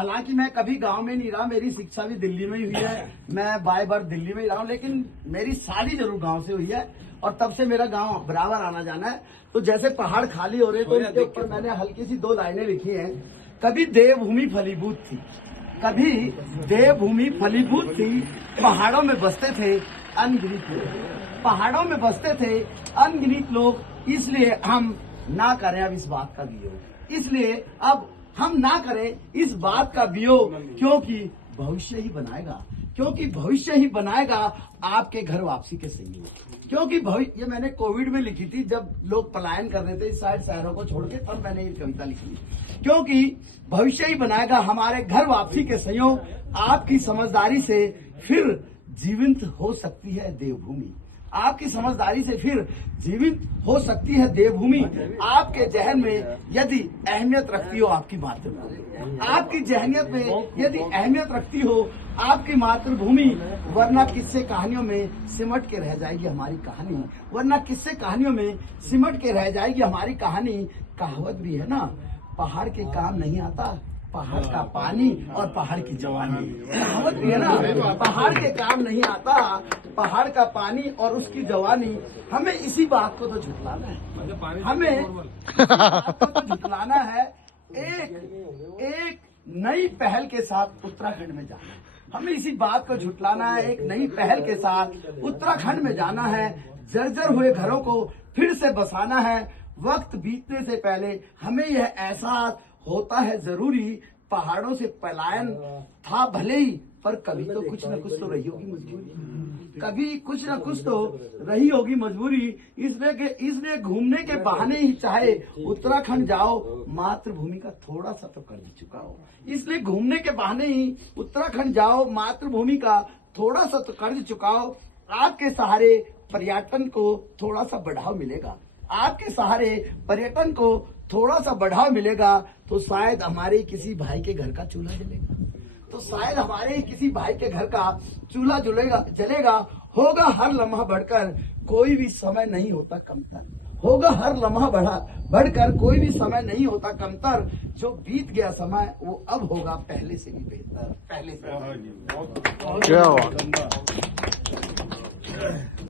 हालांकि मैं कभी गांव में नहीं रहा, मेरी शिक्षा भी दिल्ली में ही हुई है, मैं बाय बर्थ दिल्ली में ही रहा हूँ, लेकिन मेरी शादी जरूर गांव से हुई है और तब से मेरा गांव बराबर आना जाना है। तो जैसे पहाड़ खाली हो रहे तो उनके ऊपर मैंने हल्की सी 2 लाइनें लिखी हैं। कभी देवभूमि फलीभूत थी, कभी देवभूमि फलीभूत थी, पहाड़ों में बसते थे अनगिनत लोग, पहाड़ों में बसते थे अनगिनत लोग। इसलिए हम ना करें अब इस बात का वियोग, इसलिए अब हम ना करें इस बात का वियोग, क्योंकि भविष्य ही बनाएगा, क्योंकि भविष्य ही बनाएगा आपके घर वापसी के संयोग। क्योंकि ये मैंने कोविड में लिखी थी, जब लोग पलायन कर रहे थे इस साइड शहरों को छोड़ के, तब मैंने ये कविता लिखी। क्योंकि भविष्य ही बनाएगा हमारे घर वापसी के संयोग। आपकी समझदारी से फिर जीवित हो सकती है देवभूमि, आपकी समझदारी से फिर जीवित हो सकती है देवभूमि। आपके जहन में यदि अहमियत रखती हो आपकी मातृभूमि, आपकी जहनियत में यदि अहमियत रखती हो आपकी मातृभूमि, वरना किस्से कहानियों में सिमट के रह जाएगी हमारी कहानी, वरना किस्से कहानियों में सिमट के रह जाएगी हमारी कहानी। कहावत भी है ना, पहाड़ के काम नहीं आता पहाड़ का पानी और पहाड़ की जवानी। कहावत भी है ना, पहाड़ के काम नहीं आता पहाड़ का पानी और उसकी जवानी। हमें इसी बात को तो झुटलाना है, हमें इसी बात को तो झुटलाना है। एक नई पहल के साथ उत्तराखंड में जाना है, हमें इसी बात को झुटलाना है। एक नई पहल के साथ उत्तराखंड में जाना है, जर्जर हुए घरों को फिर से बसाना है। वक्त बीतने से पहले हमें यह एहसास होता है जरूरी, पहाड़ों से पलायन था भले ही, पर कभी तो कुछ न कुछ तो रही होगी मजबूरी, कभी कुछ न कुछ तो रही होगी मजबूरी। इसलिए घूमने के बहाने ही चाहे उत्तराखंड जाओ, मातृभूमि का थोड़ा सा तो कर्ज चुकाओ। इसलिए घूमने के बहाने ही उत्तराखंड जाओ, मातृभूमि का थोड़ा सा तो कर्ज चुकाओ। आपके सहारे पर्यटन को थोड़ा सा बढ़ावा मिलेगा, आपके सहारे पर्यटन को थोड़ा सा बढ़ावा मिलेगा, तो शायद हमारे किसी भाई के घर का चूल्हा जलेगा, तो शायद हमारे किसी भाई के घर का चूल्हा जलेगा। होगा हर लम्हा बढ़कर, कोई भी समय नहीं होता कमतर, होगा हर लम्हा बढ़कर, कोई भी समय नहीं होता कमतर। जो बीत गया समय वो अब होगा पहले से भी बेहतर, पहले से।